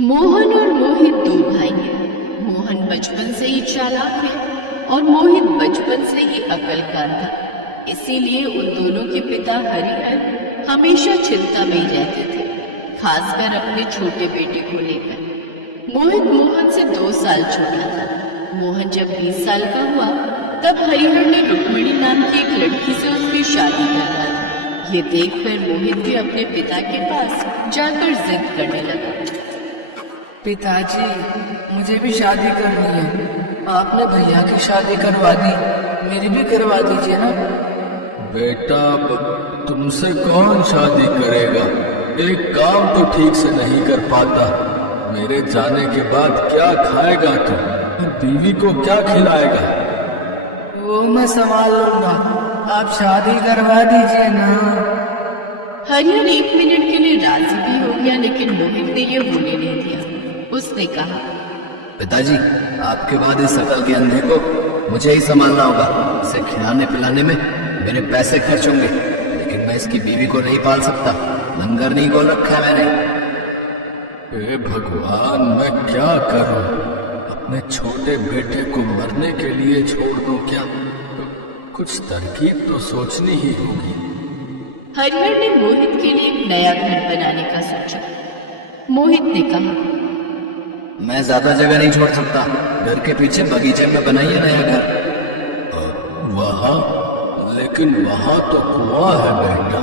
मोहन और मोहित दो भाई हैं। मोहन बचपन से ही चालाक है और मोहित बचपन से ही अक्लमंद था। इसीलिए उन दोनों के पिता हरिहर हमेशा चिंता में ही रहते थे, खासकर अपने छोटे बेटे को लेकर। मोहित मोहन से 2 साल छोटा था। मोहन जब 20 साल का हुआ तब हरिहर ने रुक्मिणी नाम की एक लड़की से उसकी शादी करवा दी। ये देखकर मोहित भी अपने पिता के पास जाकर जिद करने लगा। पिताजी, मुझे भी शादी करनी है। आपने भैया की शादी करवा दी, मेरी भी करवा दीजिए ना। बेटा, अब तुमसे कौन शादी करेगा? एक काम तो ठीक से नहीं कर पाता। मेरे जाने के बाद क्या खाएगा तू? बीवी को क्या खिलाएगा? वो मैं संभाल लूंगा, आप शादी करवा दीजिए ना। हरिहर 1 मिनट के लिए राजी भी हो गया, लेकिन मोहित ने यह होने नहीं दिया। उसने कहा, पिताजी, आपके बाद इस शकल के अंधे को मुझे ही संभालना होगा। इसे खिलाने पिलाने में मेरे पैसे खर्च होंगे, लेकिन मैं इसकी बीवी को नहीं पाल सकता। लंगर नहीं खोल रखा है मैंने। हे भगवान, मैं क्या करूं? अपने छोटे बेटे को मरने के लिए छोड़ दूं क्या? कुछ तरकीब तो सोचनी ही होगी। हरिहर ने मोहित के लिए एक नया घर बनाने का सोचा। मोहित ने कहा, मैं ज्यादा जगह नहीं छोड़ सकता। घर के पीछे बगीचे में बनाइए नया घर। वहाँ? लेकिन वहाँ तो कुआं है बेटा।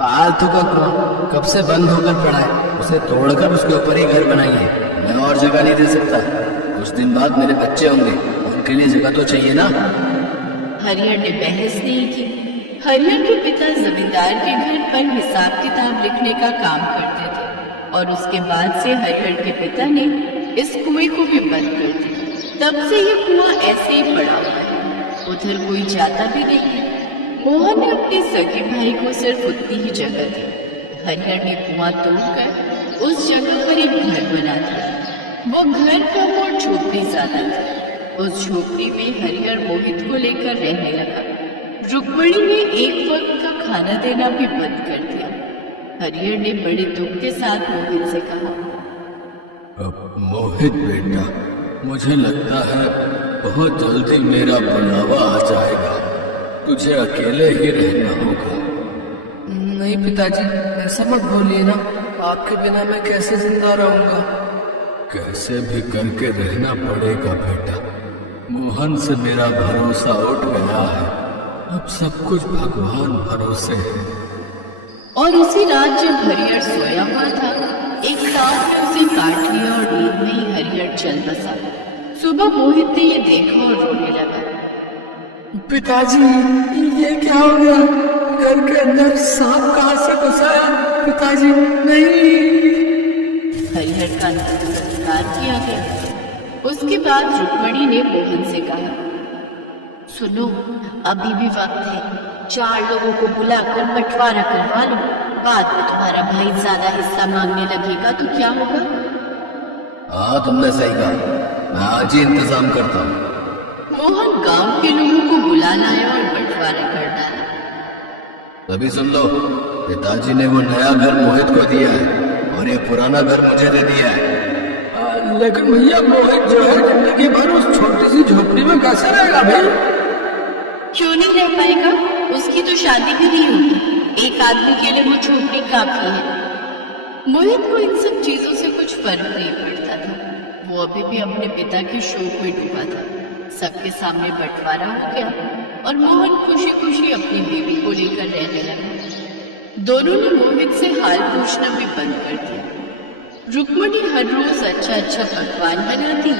फालतू का कुआं कब से बंद होकर पड़ा है? उसे तोड़कर उसके ऊपर ही घर बनाइए। मैं और जगह नहीं दे सकता। कुछ दिन बाद मेरे बच्चे होंगे, उनके लिए जगह तो चाहिए ना। हरिहर ने बहस नहीं की। हरिहर के पिता जमींदार के घर पर हिसाब किताब लिखने का काम करते थे और उसके बाद से हरिहर के पिता ने इस कुएं को भी बंद कर दिया। तब से ये कुआं ऐसे ही पड़ा हुआ है, उधर कोई जाता भी नहीं है। मोहन ने अपने सगे भाई को सिर्फ उतनी ही जगह दी। हरिहर ने कुआं तोड़कर उस जगह पर एक घर बना दिया। वो घर कम और झोपड़ी ज्यादा थी। उस झोपड़ी में हरिहर मोहित को लेकर रहने लगा। रुक्मिणी ने एक वक्त का खाना देना भी बंद कर दिया। हरिहर ने बड़े दुख के साथ मोहित से कहा, अब मोहित बेटा, मुझे लगता है बहुत जल्दी मेरा बुलावा आ जाएगा। तुझे अकेले ही रहना होगा। नहीं पिताजी, ऐसा मत बोलिए ना। आपके बिना मैं कैसे जिंदा रहूंगा? कैसे भी करके रहना पड़ेगा बेटा। मोहन से मेरा भरोसा उठ गया है। अब सब कुछ भगवान भरोसे है। और उसी रात जब हरिहर सोया हुआ था, एक सांप ने उसे काट लिया और नींद में ही हरिहर चल बसा। सुबह मोहित ने ये देखा और रोने लगा। पिताजी, ये क्या हो गया? घर के अंदर सांप कहाँ से घुस आया? पिताजी, नहीं। हरिहर का नमस्कार किया गया। उसके बाद रुक्मिणी ने मोहन से कहा, सुनो, अभी भी वक्त है। 4 लोगों को बुलाकर बंटवारा करवा लो। बाद में तुम्हारा भाई ज्यादा हिस्सा मांगने लगेगा तो क्या होगा? हाँ, तुमने सही कहा। मैं आज ही इंतजाम करता हूँ। मोहन गांव के लोगों को बुला लाया और बंटवारा कर डाला। तभी सुन लो, पिताजी ने वो नया घर मोहित को दिया है और ये पुराना घर मुझे दे दिया है। लेकिन भैया, मोहित जो है जिंदगी भर उस छोटी सी झोपड़ी में कैसे रहेगा भाई? क्यों नहीं रह पाएगा? उसकी तो शादी भी नहीं होगी। एक आदमी के लिए वो झोपड़ी काफी है। मोहित को इन सब चीजों से कुछ फर्क नहीं पड़ता था। वो अभी भी अपने पिता के शोक में डूबा था। सबके सामने बंटवारा हो गया और मोहन खुशी खुशी अपनी बीवी को लेकर रहने लगा। दोनों ने मोहित से हाल पूछना भी बंद कर दिया। रुक्मिणी हर रोज अच्छा अच्छा पकवान बनाती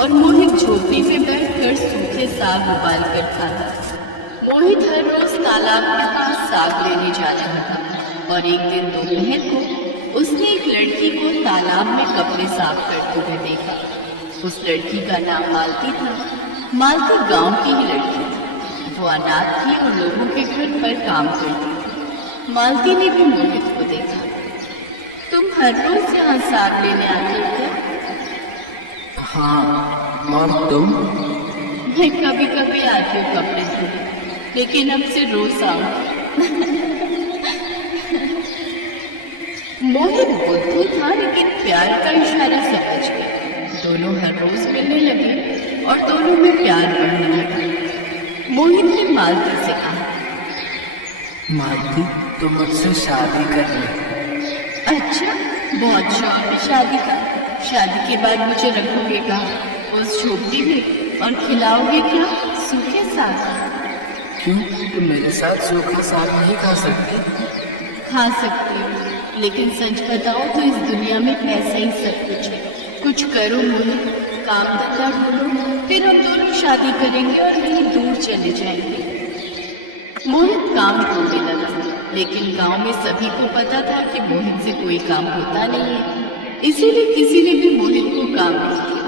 और मोहित झोपड़ी में बैठकर सूखे साग उबाल कर खाता। मोहित हर रोज तालाब के पास साग लेने जाता था और एक दिन दोपहर को उसने एक लड़की को तालाब में कपड़े साफ करते हुए देखा। उस लड़की का नाम मालती था। मालती गांव की ही लड़की थी। वो अनाथ थी और लोगों के घर पर काम करती थी। मालती ने भी मोहित को देखा। तुम हर रोज यहाँ साग लेने आते हो क्या? हाँ, और तुम? मैं कभी कभी आती हूँ कपड़े धोने, लेकिन अब से रोज आऊँ। मोहित बुद्धू था लेकिन प्यार का इशारा समझ गया। दोनों हर रोज मिलने लगे और दोनों में प्यार बढ़ने लगा। मोहित ने मालती से कहा, मालती तो मुझसे शादी कर ले। अच्छा, बहुत शौक है शादी का। शादी के बाद मुझे रखोगे कहाँ उस झोपड़ी में और खिलाओगे क्या सूखे साग? क्यों, तुम मेरे साथ सूखा साग नहीं खा सकती? खा सकती हूँ, लेकिन सच बताओ तो इस दुनिया में पैसा ही सब कुछ है। कुछ करो मोहित, काम धंधा ढूंढो, फिर हम दोनों शादी करेंगे और कहीं दूर चले जाएंगे। मोहित काम ढूंढने लगा, लेकिन गांव में सभी को पता था कि मोहित से कोई काम होता नहीं है, इसीलिए किसी ने भी मोहित को काम नहीं किया।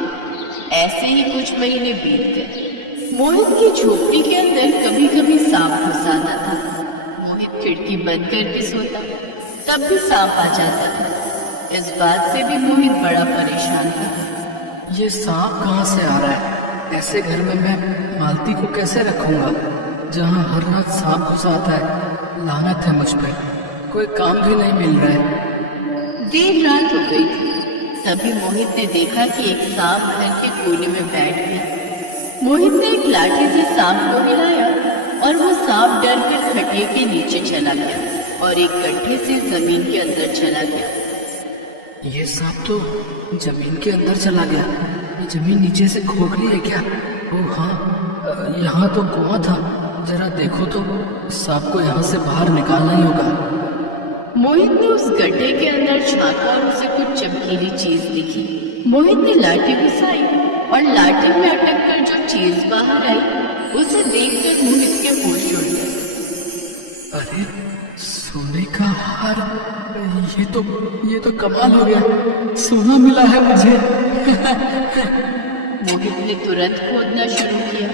ऐसे ही कुछ महीने बीत गए। मोहित की झोपड़ी के अंदर कभी कभी सांप घुस आता था। मोहित खिड़की बंद करके सोता, तब भी सांप आ जाता था। इस बात से भी मोहित बड़ा परेशान था। ये सांप कहाँ से आ रहा है? ऐसे घर में मैं मालती को कैसे रखूंगा जहाँ हर रात सांप घुस आता है? लानत है मुझ पे, कोई काम भी नहीं मिल रहा है। देर रात हो गई थी, तभी मोहित ने देखा कि एक सांप घर के कोने में बैठ गया। मोहित ने एक लाठी से सांप को हिलाया और वो सांप डर कर खटिया के नीचे चला गया और एक गड्ढे से जमीन के अंदर चला गया। ये सांप तो जमीन के अंदर चला गया। ये जमीन नीचे से खोखली है क्या? ओह हाँ, यहाँ तो कुआं था। जरा देखो तो, सांप को यहाँ से बाहर निकालना ही होगा। मोहित ने उस गड्ढे के अंदर झांका और उसे कुछ चमकीली चीज दिखी। मोहित ने लाठी घुसाई और लाठी में अटक कर जो चीज बाहर आई उसे देखकर मोहित के होश उड़ गए। अरे, सोने का हार! ये तो कमाल हो गया, सोना मिला है मुझे। मोहित ने तुरंत खोदना शुरू किया।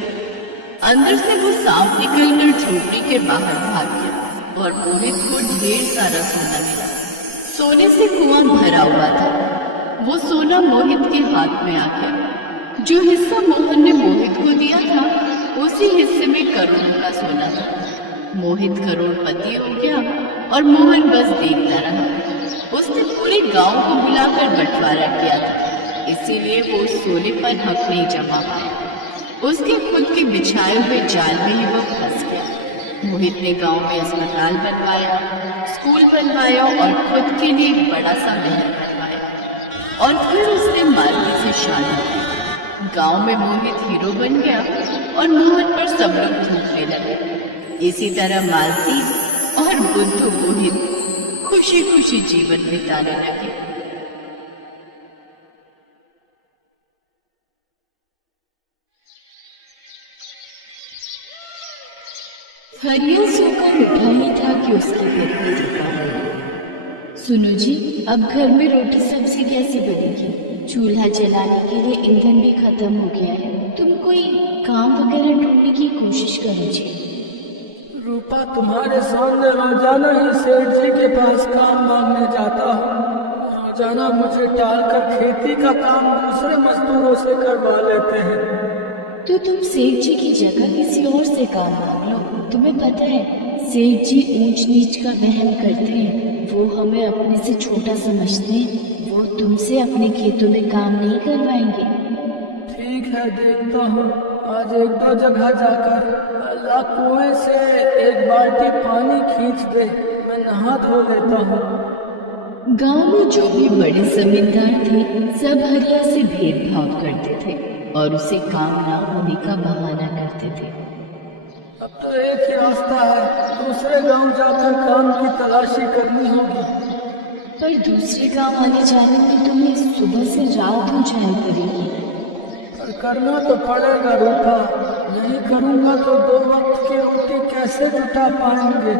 अंदर से वो सांप निकलकर झोपड़ी के बाहर भाग गया और मोहित को ढेर सारा सोना मिला। सोने से कुआं भरा हुआ था। वो सोना मोहित के हाथ में आ गया। जो हिस्सा मोहन ने मोहित को दिया था, उसी हिस्से में करोड़ों का सोना था। मोहित करोड़पति हो गया और मोहन बस देखता रहा। उसने पूरे गांव को बुलाकर बंटवारा किया था, इसीलिए वो सोने पर हक नहीं जमा पाया। उसके खुद के बिछाए हुए जाल में ही वो फंस गया। मोहित ने गांव में अस्पताल बनवाया, स्कूल बनवाया और खुद के लिए एक बड़ा सा महल बनवाया और फिर उसने मालती से शादी की। गांव में मोहित हीरो बन गया और मोहन पर सब लोग थूकने लगे। इसी तरह मालती और बुद्धू मोहित खुशी खुशी जीवन बिताने लगे। हरिया सोकर उठा ही था कि उसकी पत्नी जगा गई। सुनो जी, अब घर में रोटी सब्जी कैसे बनेगी? चूल्हा जलाने के लिए ईंधन भी खत्म हो गया है। तुम कोई काम वगैरह ढूंढने की कोशिश करो जी। रूपा, तुम्हारे सामने रोजाना ही सेठ जी के पास काम मांगने जाता हूँ। रोजाना मुझे टालकर खेती का काम दूसरे मजदूरों से करवा लेते हैं। तो तुम सेठ जी की जगह किसी और से काम मांग लो। तुम्हें पता है, सेठ जी ऊंच नीच का वहम करते हैं। वो हमें अपने से छोटा समझते हैं। वो तुमसे अपने खेतों में काम नहीं करवाएंगे। ठीक है, देखता हूँ। आज एक दो जगह जाकर अल्लाह कुएं से एक बाल्टी पानी खींच दे, मैं नहा धो लेता हूँ। गांव में जो भी बड़े जमींदार थे, सब हरिया से भेदभाव करते थे और उसे काम ना होने का बहाना करते थे। अब तो एक ही रास्ता है, दूसरे गांव जाकर काम की तलाशी करनी होगी। पर दूसरे गांव आने जाने में तुम्हें सुबह से रात हो जाया करेगी। पर करना तो पड़ेगा रूपा, नहीं करूँगा तो 2 वक्त की रोटी कैसे जुटा पाएंगे।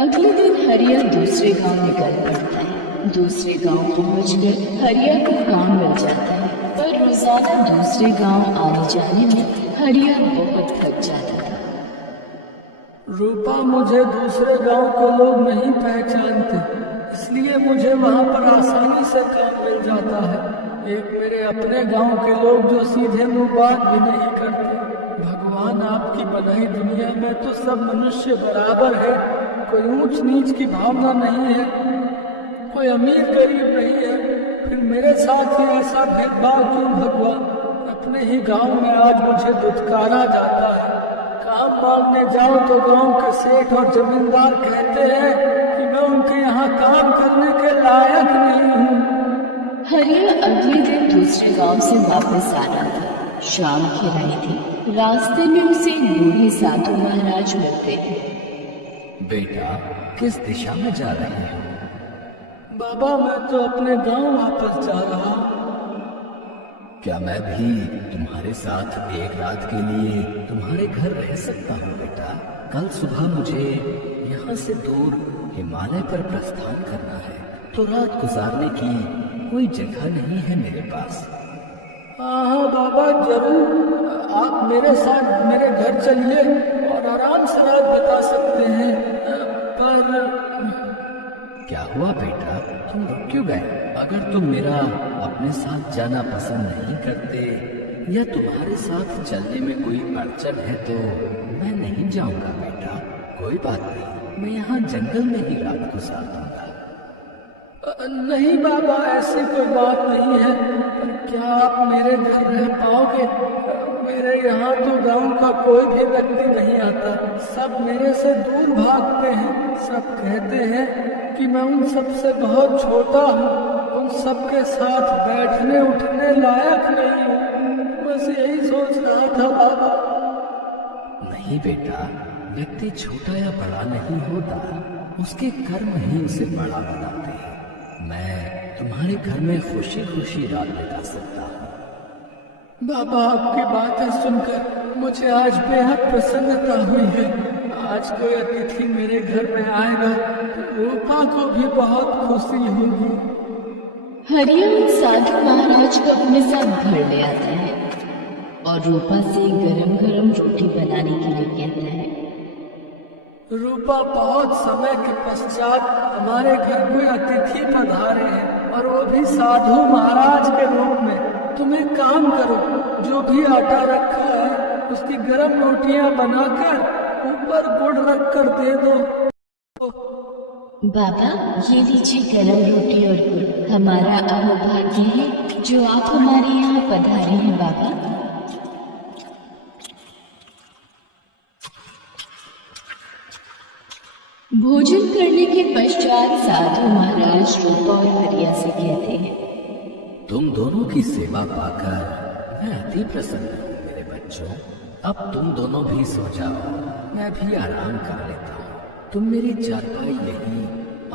अगले दिन हरिया दूसरे गांव निकल पड़ता है। दूसरे गांव पहुंचकर हरिया को काम मिल जाता है, पर रोजाना दूसरे गांव आने जाने में हरिया बहुत थक जाता था। रूपा, मुझे दूसरे गांव के लोग नहीं पहचानते, इसलिए मुझे वहां पर आसानी से काम मिल जाता है। एक मेरे अपने गांव के लोग जो सीधे मुंह बात भी नहीं करते। भगवान, आपकी बनाई दुनिया में तो सब मनुष्य बराबर है, कोई ऊंच नीच की भावना नहीं है। कोई अमीर गरीब नहीं है, फिर मेरे साथ ही ऐसा भेदभाव क्यों भगवान? अपने ही गांव में आज मुझे दुत्कारा जाता है। काम मांगने जाओ तो गांव के सेठ और जमींदार कहते हैं कि मैं उनके यहाँ काम करने के लायक नहीं हूँ। हरिया अगले दिन दूसरे गांव से वापस आ रहा था। शाम की रात थी। रास्ते में उसे बूढ़े साधु महाराज मिलते हैं। बेटा, किस दिशा में जा रहे हो? बाबा, मैं तो अपने गांव वापस जा रहा हूँ। क्या मैं भी तुम्हारे साथ एक रात के लिए तुम्हारे घर रह सकता हूँ बेटा? कल सुबह मुझे यहाँ से दूर हिमालय पर प्रस्थान करना है, तो रात गुजारने की कोई जगह नहीं है मेरे पास। हाँ बाबा, जरूर। आप मेरे साथ मेरे घर चलिए और आराम से रात बिता सकते हैं। पर क्या हुआ बेटा, तुम रुक क्यों गए? अगर तुम मेरा अपने साथ जाना पसंद नहीं करते या तुम्हारे साथ चलने में कोई अड़चन है तो मैं नहीं जाऊंगा बेटा। कोई बात नहीं, मैं यहाँ जंगल में ही रात गुजार दूंगा। नहीं बाबा, ऐसी कोई बात नहीं है। क्या आप मेरे घर रह पाओगे? मेरे यहाँ तो गांव का कोई भी व्यक्ति नहीं आता। सब मेरे से दूर भागते हैं। सब कहते हैं कि मैं उन सब से बहुत छोटा हूँ, उन सब के साथ बैठने उठने लायक नहीं हूँ। बस यही सोच रहा था बाबा। नहीं बेटा, व्यक्ति छोटा या बड़ा नहीं होता, उसके कर्म ही उसे बड़ा बनाते हैं। मैं तुम्हारे घर में खुशी खुशी रात बिता सकता हूँ। बाबा, आपकी बातें सुनकर मुझे आज बेहद प्रसन्नता हुई है। आज कोई अतिथि मेरे घर में आएगा तो रूपा को भी बहुत खुशी होगी। हरिया उन साधु महाराज को अपने साथ घर ले आता है और रूपा से गरम गरम रोटी बनाने के लिए कहता है। रूपा, बहुत समय के पश्चात हमारे घर कोई अतिथि पधारे हैं और वो भी साधु महाराज के रूप में। तुम एक काम करो, जो भी आटा रखा है उसकी गरम रोटियां बनाकर ऊपर गुड़ रख कर दे दो। बाबा, ये लीजिए गरम रोटी और गुड़। हमारा अहोभाग्य है जो आप हमारे यहाँ पधारे हैं बाबा। भोजन करने के पश्चात साधु महाराज रूपा और हरिया से कहते हैं। तुम दोनों की सेवा पाकर मैं अति प्रसन्न हूँ मेरे बच्चों। अब तुम दोनों भी सो जाओ, मैं भी आराम कर लेता हूँ। तुम मेरी चारपाई यही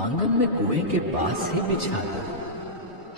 आंगन में कुएं के पास ही बिछा दो।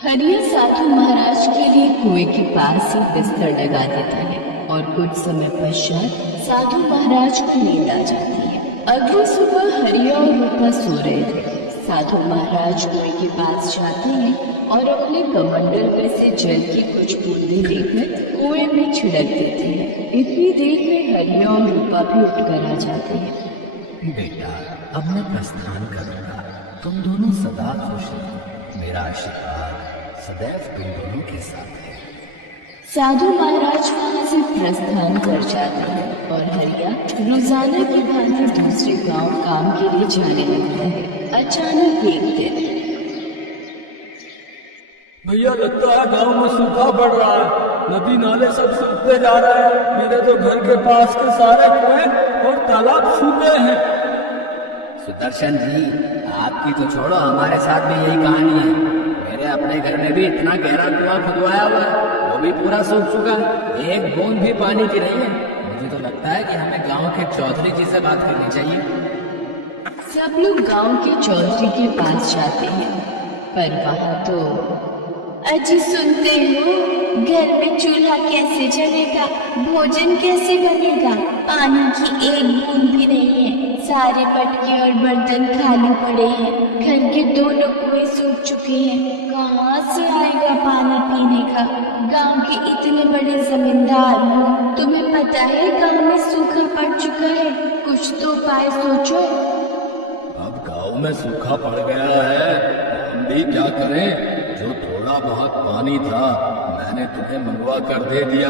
हरिया साधु महाराज के लिए कुएं के पास ही बिस्तर लगा देता है और कुछ समय पश्चात साधु महाराज को नींद आ जाती है। अगली सुबह हरिया और रूपा सो रहे थे। साधु महाराज कुएं के पास जाते हैं और अपने कमंडल में से जल की कुछ बूंदें लेकर कुएं में छिड़क देते हैं। इतनी देर में हरिया और रूपा भी उठकर आ जाते हैं। बेटा, अब मैं प्रस्थान करूंगा। तुम दोनों सदा खुश रहो। मेरा आशीर्वाद सदैव तुम दोनों के साथ है। साधु महाराज वहाँ से प्रस्थान कर जाते हैं और हरिया रोजाना की भांति दूसरे गांव काम के लिए जाने लगता है। अचानक एक दिन, भैया, लगता है गांव में सूखा पड़ रहा है। नदी नाले सब सूखते जा रहे हैं। मेरे तो घर के पास के सारे कुएं और तालाब सूखे हैं। सुदर्शन जी, आपकी तो छोड़ो, हमारे साथ भी यही कहानी है। मेरे अपने घर में भी इतना गहरा कुआं खुदवाया हुआ है, वो भी पूरा सूख चुका है। एक बूंद भी पानी की नहीं है। मुझे तो लगता है कि हमें गांव के चौधरी जी से बात करनी चाहिए। सब लोग गांव के चौधरी के पास जाते हैं, पर वहाँ तो अजी सुनते हो, घर में चूल्हा कैसे जलेगा, भोजन कैसे बनेगा, पानी की एक बूंद भी नहीं है, सारे मटके और बर्तन खाली पड़े हैं, घर के दोनों कुएं सूख चुके हैं, कहाँ से आएगा पानी पीने का। गांव के इतने बड़े जमींदार हो, तुम्हें पता है गांव में सूखा पड़ चुका है, कुछ तो उपाय सोचो। अब गांव में सूखा पड़ गया है, हम भी क्या करें? जो थोड़ा बहुत पानी था मैंने तुम्हें मंगवा कर दे दिया।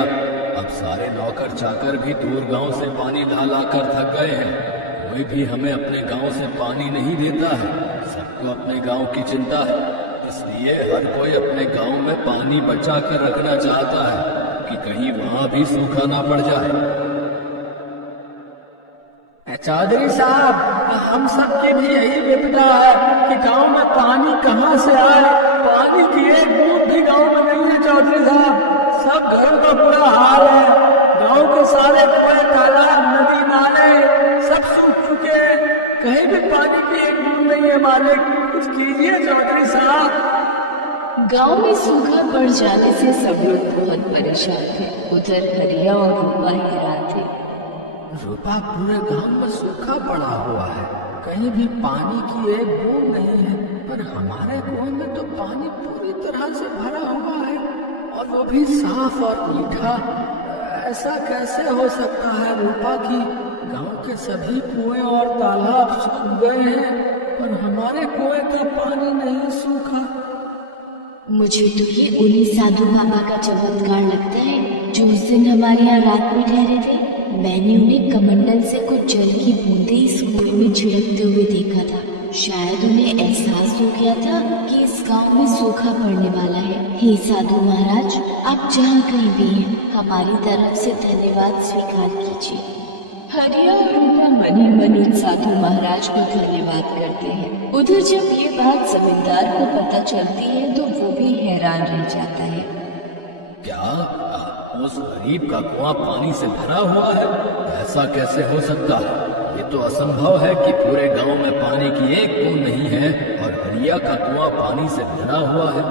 अब सारे नौकर चाकर भी दूर गांव से पानी ला ला कर थक गए हैं। कोई भी हमें अपने गांव से पानी नहीं देता है। सबको अपने गांव की चिंता है, इसलिए हर कोई अपने गांव में पानी बचा कर रखना चाहता है कि कहीं वहां भी सूखा ना पड़ जाए। चौधरी साहब, हम सब की भी यही विपदा है कि गांव में पानी कहाँ से आए। पानी की एक बूंद भी गांव में नहीं है चौधरी साहब। सब घरों का बुरा हाल है। गांव के सारे कुएं, तालाब, नदी, नाले सब सूख चुके हैं। कहीं भी पानी की एक बूंद नहीं है। मालिक, कुछ कीजिए चौधरी साहब। गांव में सूखा पड़ जाने से सब लोग बहुत परेशान थे। उधर हरिया और रूपा हैरान थे। रूपा, पूरे गांव में सूखा पड़ा हुआ है, कहीं भी पानी की एक बूंद नहीं है। पर हमारे कुएं में तो पानी पूरी तरह से भरा हुआ है, और वो भी साफ और मीठा। ऐसा कैसे हो सकता है रूपा की गांव के सभी कुएं और तालाब सूख गए हैं, पर हमारे कुएं का पानी नहीं सूखा। मुझे तो ये उन्हीं साधु बाबा का चमत्कार लगता है जो उस दिन हमारे यहाँ रात में ठहरे थे। मैंने उन्हें कमंडल से कुछ जल की बूंदें इस कुएं में छिड़कते हुए देखा था। शायद उन्हें एहसास हो गया था कि इस गांव में सूखा पड़ने वाला है। हे साधु महाराज, आप जहाँ कहीं भी हैं, हमारी तरफ से धन्यवाद स्वीकार कीजिए। हरिया और रूपा मन ही मन उन साधु महाराज को धन्यवाद करते हैं। उधर जब ये बात जमींदार को पता चलती है तो वो भी हैरान रह जाता है। क्या उस गरीब का कुआं पानी से भरा हुआ है? ऐसा कैसे हो सकता है? ये तो असंभव है कि पूरे गांव में पानी की एक बूंद नहीं है और हरिया का कुआं पानी से भरा हुआ है।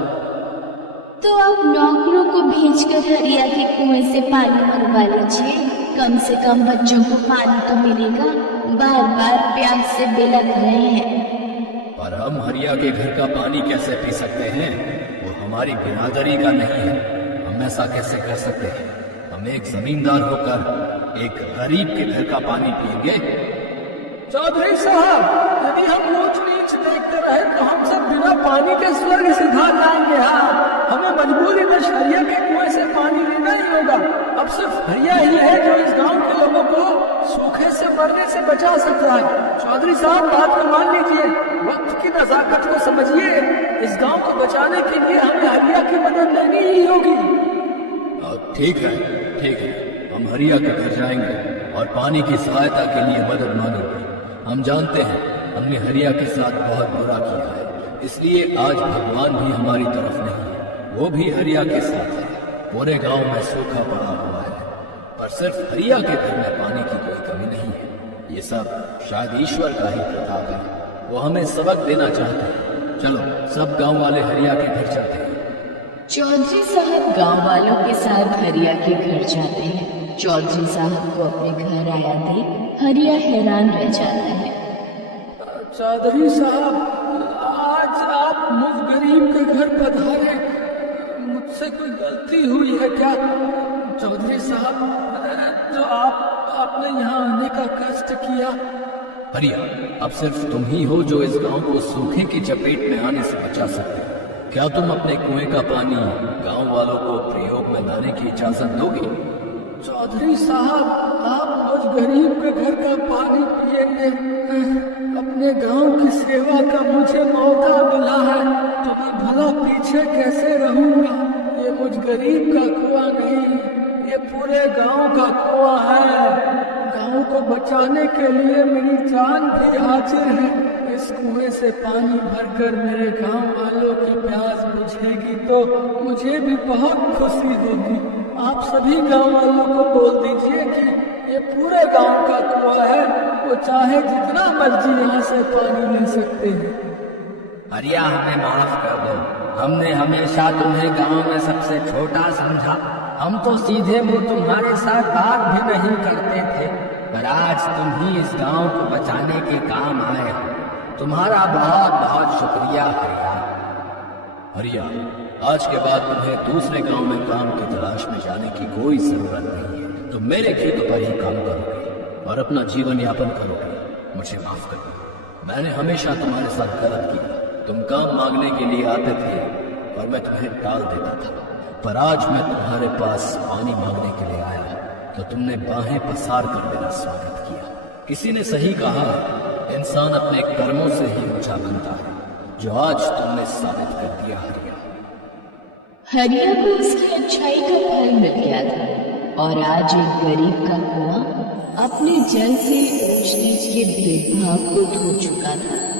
तो आप नौकरों को भेजकर हरिया के कुएं से पानी मंगवा लीजिए। कम से कम बच्चों को पानी तो मिलेगा। बार बार प्यास से बिलख रहे हैं। पर हम हरिया के घर का पानी कैसे पी सकते हैं? वो हमारी बिरादरी का नहीं है। हम ऐसा कैसे कर सकते हैं? हम एक जमींदार होकर एक गरीब के घर का पानी पिएंगे? चौधरी साहब, यदि हम ऊंच नीच देखते रहे तो हम सब बिना पानी के स्वर्ग सिधार जाएंगे। हाँ, हमें मजबूरी में हरिया के कुएं से पानी लेना ही होगा। अब सिर्फ हरिया ही है जो इस गांव के लोगों को सूखे से मरने से बचा सकता है। चौधरी साहब, बात को मान लीजिए, वक्त की नजाकत को समझिए। इस गांव को बचाने के लिए हमें हरिया की मदद लेनी ही होगी। ठीक है, ठीक है, हम हरिया के घर जाएंगे और पानी की सहायता के लिए मदद मांगेंगे। हम जानते हैं हमने हरिया के साथ बहुत बुरा किया है, इसलिए आज भगवान भी हमारी तरफ नहीं है। वो भी हरिया के साथ है। पूरे गांव में सूखा पड़ा हुआ है, पर सिर्फ हरिया के घर में पानी की कोई कमी नहीं है। ये सब शायद ईश्वर का ही प्रताप है। वो हमें सबक देना चाहते हैं। चलो सब गांव वाले हरिया के घर चलते हैं। चौधरी साहब गांव वालों के साथ हरिया के घर जाते हैं। चौधरी साहब को अपने घर आया देख हरिया हैरान रह जाता है। चौधरी साहब, आज आप मुझ गरीब के घर पधारे। मुझसे कोई गलती हुई है क्या? चौधरी साहब, जो आपने यहाँ आने का कष्ट किया। हरिया, अब सिर्फ तुम ही हो जो इस गांव को सूखे की चपेट में आने से बचा सकते हो। क्या तुम अपने कुएं का पानी गांव वालों को प्रयोग में लाने की इजाजत दोगे? चौधरी साहब, आप मुझ गरीब के घर का पानी पिएंगे। अपने गांव की सेवा का मुझे मौका मिला है, तो मैं भला पीछे कैसे रहूंगा? ये मुझ गरीब का कुआं नहीं, ये पूरे गांव का कुआं है। गांव को बचाने के लिए मेरी जान भी हाजिर है। इस कुएं से पानी भरकर मेरे गांव वालों की प्यास बुझेगी तो मुझे भी बहुत खुशी होगी। आप सभी गांव वालों को बोल दीजिए कि ये पूरे गांव का कुआं है। वो चाहे जितना मर्जी यहाँ से पानी ले सकते हैं। हरिया, हमें माफ कर दो। हमने हमेशा तुम्हें गांव में सबसे छोटा समझा। हम तो सीधे मुंह तुम्हारे साथ बात भी नहीं करते थे, पर आज तुम ही इस गांव को बचाने के काम आए हो। तुम्हारा बहुत बहुत शुक्रिया हरिया। हरिया, आज के बाद तुम्हें दूसरे गांव में काम की तलाश में जाने की कोई जरूरत नहीं है। तुम मेरे खेत पर ही काम करोगे और अपना जीवन यापन करोगे। मुझे माफ कर दो। मैंने हमेशा तुम्हारे साथ गलत किया। तुम काम मांगने के लिए आते थे और मैं तुम्हें टाल देता था, पर आज मैं तुम्हारे पास पानी मांगने के लिए आया तो तुमने बाहें पसार कर मेरा स्वागत किया। किसी ने सही कहा है, इंसान अपने कर्मों से ही ऊंचा बनता है, जो आज तुमने साबित कर दिया हरिया। हरिया को उसकी अच्छाई का फल मिल गया था और आज एक गरीब का कुआं अपने जल से ऊंच नीच के भेदभाव को धो चुका था।